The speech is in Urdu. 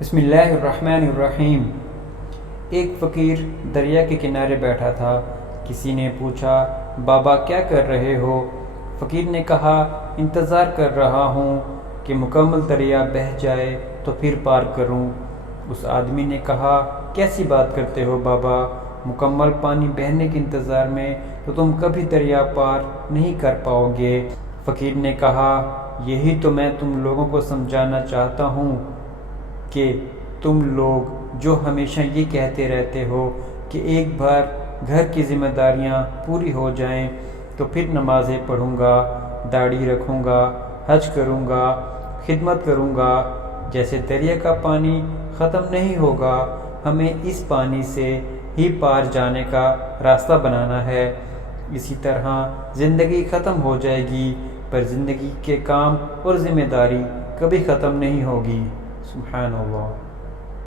بسم اللہ الرحمن الرحیم۔ ایک فقیر دریا کے کنارے بیٹھا تھا۔ کسی نے پوچھا، بابا کیا کر رہے ہو؟ فقیر نے کہا، انتظار کر رہا ہوں کہ مکمل دریا بہہ جائے تو پھر پار کروں۔ اس آدمی نے کہا، کیسی بات کرتے ہو بابا، مکمل پانی بہنے کے انتظار میں تو تم کبھی دریا پار نہیں کر پاؤ گے۔ فقیر نے کہا، یہی تو میں تم لوگوں کو سمجھانا چاہتا ہوں کہ تم لوگ جو ہمیشہ یہ کہتے رہتے ہو کہ ایک بار گھر کی ذمہ داریاں پوری ہو جائیں تو پھر نمازیں پڑھوں گا، داڑھی رکھوں گا، حج کروں گا، خدمت کروں گا، جیسے دریا کا پانی ختم نہیں ہوگا، ہمیں اس پانی سے ہی پار جانے کا راستہ بنانا ہے۔ اسی طرح زندگی ختم ہو جائے گی پر زندگی کے کام اور ذمہ داری کبھی ختم نہیں ہوگی۔ سبحان اللہ۔